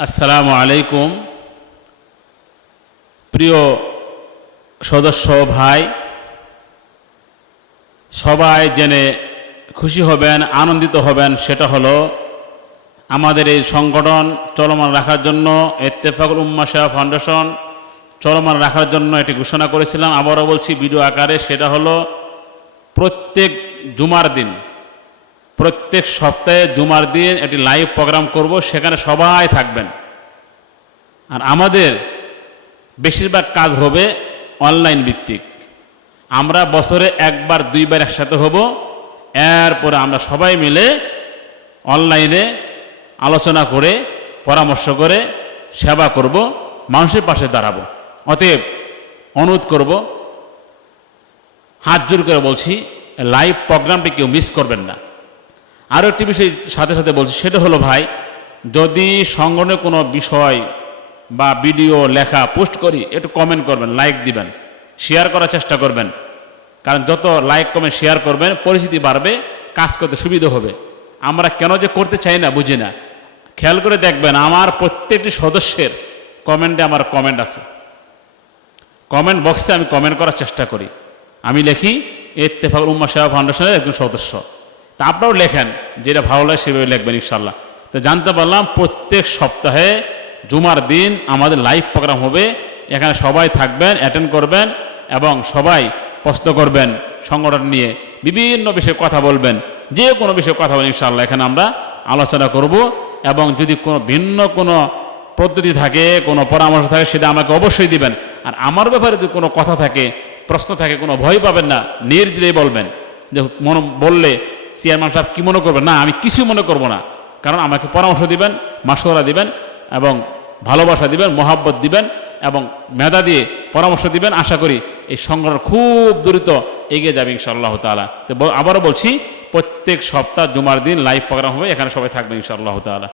আসসালামু আলাইকুম। প্রিয় সদস্য ভাই, সবাই জেনে খুশি হবেন, আনন্দিত হবেন, সেটা হলো আমাদের এই সংগঠন চলমান রাখার জন্য এত্তেফাকুল উম্মা সেবা ফাউন্ডেশন চলমান রাখার জন্য এটি ঘোষণা করেছিলাম। আবারও বলছি, ভিডিও আকারে সেটা হলো প্রত্যেক জুমার দিন প্রত্যেক সপ্তাহে জুমার দিন একটি লাইভ প্রোগ্রাম করব, সেখানে সবাই থাকবেন। আর আমাদের বেশিরভাগ কাজ হবে অনলাইন ভিত্তিক। আমরা বছরে একবার, দুইবার একসাথে হব। এরপরে আমরা সবাই মিলে অনলাইনে আলোচনা করে, পরামর্শ করে সেবা করব, মানুষের পাশে দাঁড়াবো। অতএব অনুরোধ করব, হাত জোর করে বলছি লাইভ প্রোগ্রামটি কেউ মিস করবেন না। আরও একটি বিষয় সাথে সাথে বলছি, সেটা হলো ভাই, যদি সংগঠনে কোনো বিষয় বা ভিডিও, লেখা পোস্ট করি, একটু কমেন্ট করবেন লাইক দিবেন শেয়ার করার চেষ্টা করবেন। কারণ যত লাইক কমেন্ট শেয়ার করবেন পরিস্থিতি বাড়বে, কাজ করতে সুবিধা হবে। আমরা কেন যে করতে চাই না, বুঝি না। খেয়াল করে দেখবেন, আমার প্রত্যেকটি সদস্যের কমেন্টে আমার কমেন্ট আছে। কমেন্ট বক্সে আমি কমেন্ট করার চেষ্টা করি। আমি লিখি, ইত্তেফাক উম্মা সেবা ফাউন্ডেশনের একজন সদস্য। তা আপনারাও লেখেন, যেটা ভালো লাগে সেভাবে লিখবেন ইনশাল্লাহ তো জানতে পারলাম প্রত্যেক সপ্তাহে জুমার দিন আমাদের লাইভ প্রোগ্রাম হবে, এখানে সবাই থাকবেন, অ্যাটেন্ড করবেন এবং সবাই প্রশ্ন করবেন সংগঠন নিয়ে, বিভিন্ন বিষয়ে কথা বলবেন, যে কোনো বিষয়ে কথা বলেন ইনশাল্লাহ এখানে আমরা আলোচনা করব এবং যদি কোনো ভিন্ন কোনো পদ্ধতি থাকে, কোনো পরামর্শ থাকে, সেটা আমাকে অবশ্যই দিবেন। আর আমার ব্যাপারে যদি কোনো কথা থাকে, প্রশ্ন থাকে, কোনো ভয় পাবেন না নির্দিলেই বলবেন। যে মন বললে চেয়ারম্যান সাহেব কী মনে করবেন? না, আমি কিছু মনে করব না। কারণ আমাকে পরামর্শ দিবেন মাসোরা দিবেন এবং ভালোবাসা দিবেন, মহাব্বত দিবেন এবং মেধা দিয়ে পরামর্শ দিবেন। আশা করি এই সংগঠন খুব দ্রুত এগিয়ে যাবে ইনশাআল্লাহ তালা তো আবারও বলছি, প্রত্যেক সপ্তাহ জুমার দিন লাইভ প্রোগ্রাম হবে। এখানে সবাই থাকবে ইনশাআল্লাহ তালা